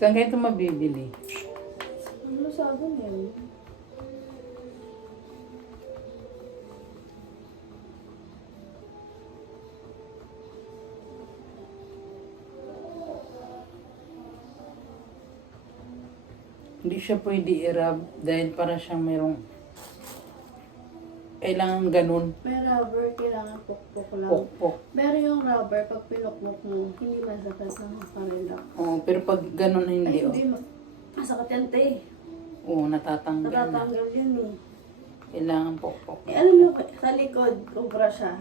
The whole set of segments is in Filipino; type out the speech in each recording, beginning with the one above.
Saan kayo ito mabibili? Ano sabi niya? Hindi siya pwede i-rub dahil para siyang mayroong kailangan ganun. May rubber, kailangan pukpok lang. Pokpok. Pero yung rubber, pag pinukpok mo, hindi masakit na makarelax. Oo, pero pag ganun Ay, hindi. hindi masakit yan, te. Oo, natatanggal na. Natatanggal yan eh. Kailangan pokpok. Eh, alam mo, sa likod, kubra siya.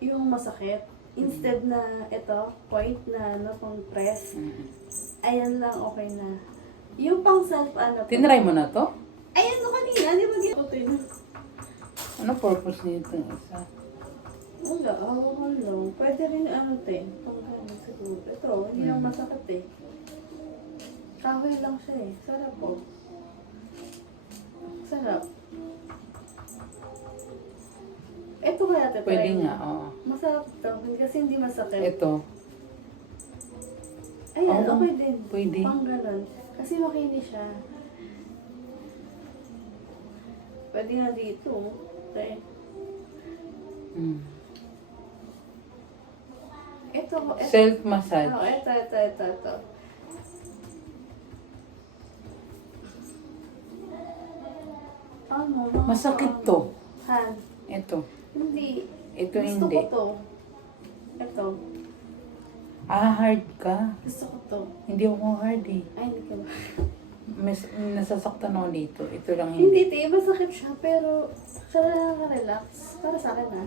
Yung masakit. Instead na ito, point na ano, pang press. Ayan lang, okay na. Yung pang self, ano to? Tinry mo na to? Ayan mo kanina, di ba ginawa? Ano purpose nito isa? Wala, hawakan lang. Pwede rin ano, te. Pang ganun siguro. Ito, hindi lang masakit eh. Kahoy lang siya eh. Sarap po. Sarap. Ito kaya te. Pwede try mo. nga, oo. Masarap to. Kasi hindi masakit. Ito. Ayan, Oo, okay din. pwede. Pang ganun. Kasi makinis siya. Pwede nga dito. Te. Ito. Self-massage. Oh, ito. Ano? Masakit to. Han. Ito. Hindi. Ito Gusto hindi. ko to. Ito. Hard ka. Gusto ko to. Hindi ako hard eh. Ay, hindi ka ba? Nasasaktan ako dito. Ito lang Hindi, hindi. te. Masakit siya, pero siya nakaka-relax. Para sa akin, ha?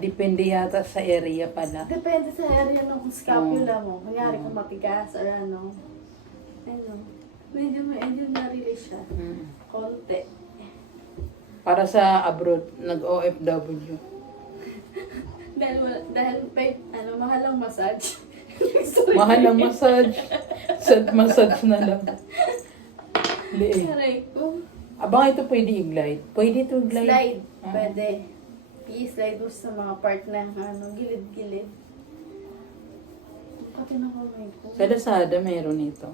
Depende yata sa area pala. Depende sa area ng scapula mo. Kunyari kung matigas or ano. Ano. Medyo na-release siya. Konti. Para sa abroad, nag-OFW. Dahil mahal ang massage. Mahal ang massage. Massage na lang. Liit. Aray ko. Abang ito pwede i-glide. Pwede ito i-glide. Slide. Pwede. I-slide mo sa mga part na gilid-gilid. Pati na kamay ko. Sa Lazada meron ito.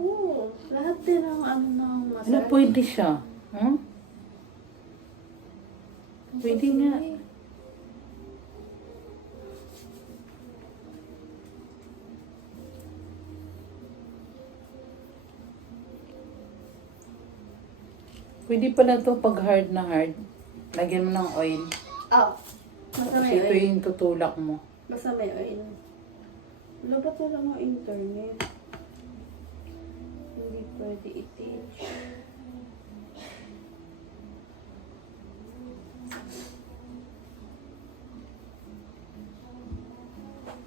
Oo. Lahat din ang ng massage. Ano pwede siya? Pwede nga. Pwede pala to pag hard na hard. Lagyan mo ng oil. Ah. Basta Tapos may ito oil. yung tutulak mo. Basta may oil. Wala ba ito lang ang internet? Hindi pwede i-teach.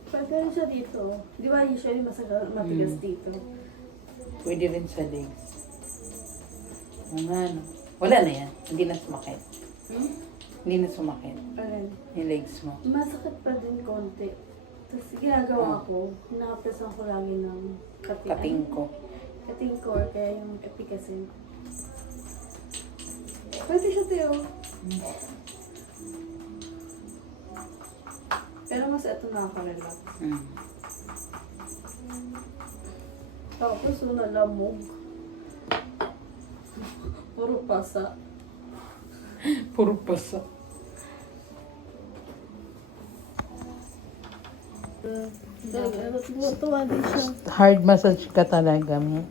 Pwede rin siya dito. Di ba usually matigas dito? Pwede rin sa legs. Ano? Wala na yan. Hindi na sumakit. Hindi na sumakit. Alin? Yung legs mo. Masakit pa din konti. Tapos ginagawa ko, hinahapesan ko lagi ng Kating ko. Kating ko or kaya yung efficacy. Pwede siya tayo. Pero mas ito nakaka-relax. Tapos nalamog. Puro pasa. Puro pasa. Tuwa din siya. Hard massage ka talaga mo.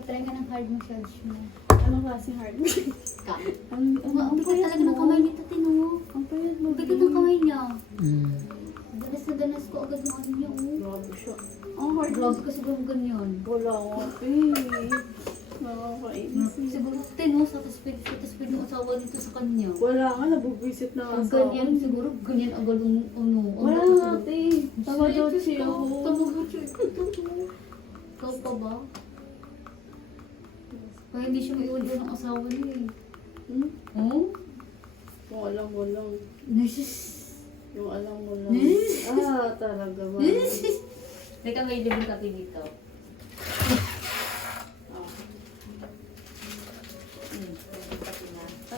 Patry ka ng hard massage mo. Anong klase hard? Ang bigat talaga ng kamay nito, tinuo. Ang payat mo. Ang bigat ng kamay niya. Mm. Danas na danas ko agad ng ano niya, oh. Grabe siya. Ang hard. Grabe kasi gawin ganyan. Wala ko. Nakakainis. Siguro, tinuo, sa speed ng asawa dito sa kanya. Wala nga, nabubisit na Ang nga ganyan, siguro, ganyan agad ng ano. Wala nga, ate. Tama daw siya. Tamagotchi. Ikaw pa ba? Kaya hindi siya maiwan doon ng asawa niya eh. Oh? Yung alam mo lang. Nasis. Yung alam mo lang. Talaga ba? Teka, may libang kape dito.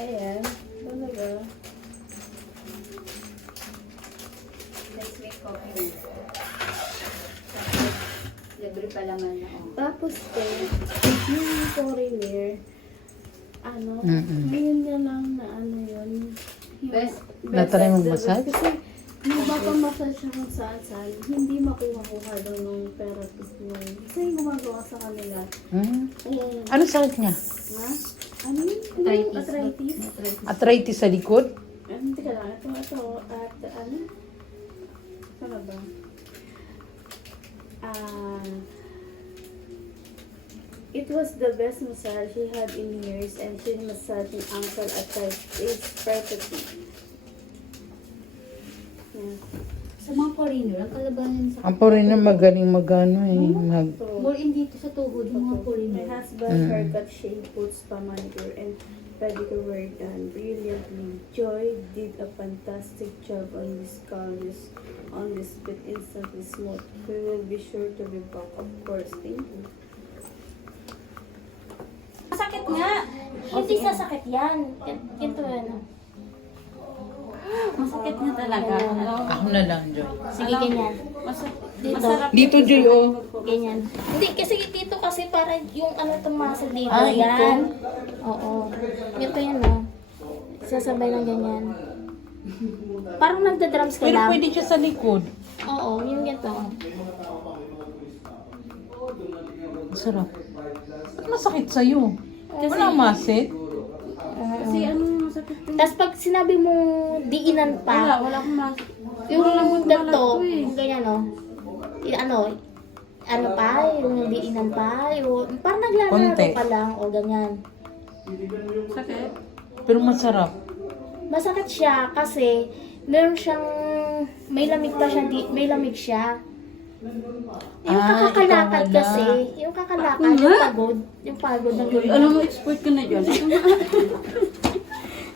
Ayan. Talaga. Let's make coffee. Libre pala man na. Tapos yung foreigner, Mm-mm. ngayon niya lang na yun. Best. Na-try mo the best. massage? Kasi nagpapamassage siya kung saan, hindi makuha-kuha daw ng therapist mo. Kasi yung gumagawa sa kanila. Hmm? Eh, Ano sakit niya? na? Ano yun? Arthritis. Arthritis? Arthritis sa likod? Hindi ka lang. Ito. At ano? Ano ba? It was the best massage she had in years, and she massaged my ankle at arthritis perfectly. Yeah. Sa mga foreigner, ang kalabanan sa... Ang foreigner magaling magano eh. So, More in dito sa tuhod, yung mga my foreigner. husband haircut shape, put spa manicure, and pedicure were done brilliantly. Joy did a fantastic job on this colors, on this bit instantly smooth. We will be sure to be back, of course. Thank you. Masakit nga. Hindi sasakit yan. Ito ano. Masakit na talaga. Ako na lang, Joy. Sige, ganyan. Dito. Dito, Joy, oh. Ganyan. Hindi, kasi dito kasi para yung ano itong muscle dito. Ah, ito? yan. Oo. Ito yan, oh. Sasabay ng ganyan. Parang nagda-drums ka Pero lang. pwede siya sa likod. Oo, yung ganito. Sarap. Ba't masakit sa'yo? Wala masit? Kasi ano yung masakit yung... Tapos pag sinabi mo diinan pa, Wala akong masakit. yung ganito, yung ganyan, no? Ano pa, yung diinan pa, yung parang naglalaro Konti. pa lang, o ganyan. Sakit? Pero masarap. Masakit siya kasi meron siyang, may lamig pa siya, may lamig siya. Yung Ah, kakakalakad ikaw wala. kasi, yung kakalakad, yung pagod ng gabi. Alam mo, expert ka na dyan.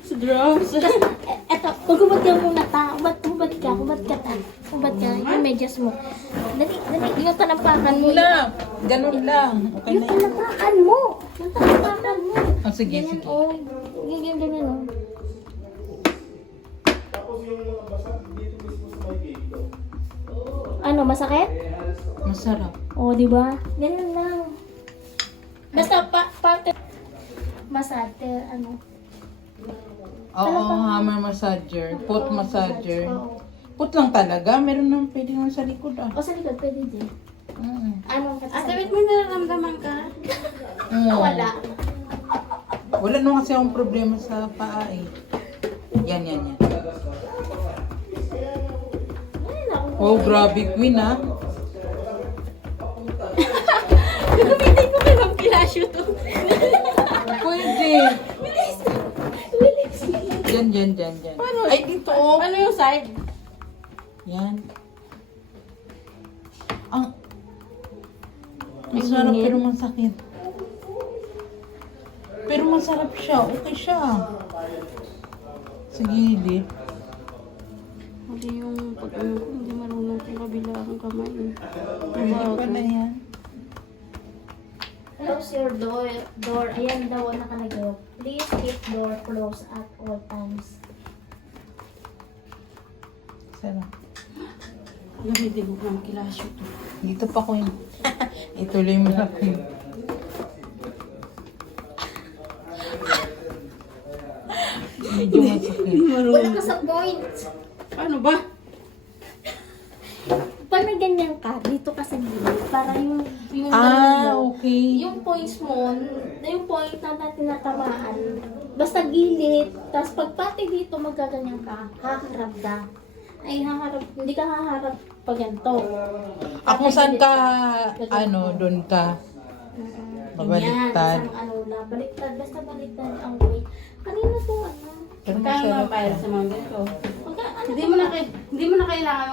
Sa drugs. Eto, hubad ka muna ta, hubad ka ta, hubad ka, yung medyas mo. Dali, yung talampakan mo. Wala. Ganun lang. Okay Yung na yun. talampakan mo. Yung talampakan mo. Oh, sige, Ganyan, sige. oh. Ganyan, oh. Ano, masakit? Masarap. Oo, di ba? Ganyan lang. Basta parte masate, ano. Oo, hammer massager, foot massager. Oo. Foot lang talaga. Meron naman pwede naman sa likod ah. O sa likod, pwede din. Ano, Ate, wait, may nararamdaman ka? Wala. Wala naman kasi akong problema sa paa eh. Yan. Ayun ako. Oh, grabe Queen ah. Gagamitin ko kayo ng pilasyo to. Pwede. Bilis. Yan. Ay, dito oh. Ano yung side? Yan. Ang masarap pero masakit. Pero masarap siya. Okay siya. Sa gilid. Hindi yung pag ano ko, hindi marunong yung kabilang kamay. Hindi pa na yan. Close your door. Ayan daw ang nakalagay. Please keep door closed at all times. Sarap. Nabibig ko ng kilasyo to. Dito pa ko yun. Ituloy mo na ko yun. Medyo masakit. Wala ka sa point. Ano ba? Pag nagganyan ka, dito ka sa gilid. Para yung Ah, mo, okay. yung points mo, yung point na tinatamaan, basta gilid, tapos pag pati dito magaganyan ka, haharap ka. Ay, haharap, hindi ka haharap pag ganito. Ako saan ka, doon ka. Babaliktad. Yan, isang ano lang, baliktad, basta baliktad ang way. Kanina to, ano? Pero Kaya masarap mga siya. sa mga ganito. Pagka, ano, Hindi mo na kailangan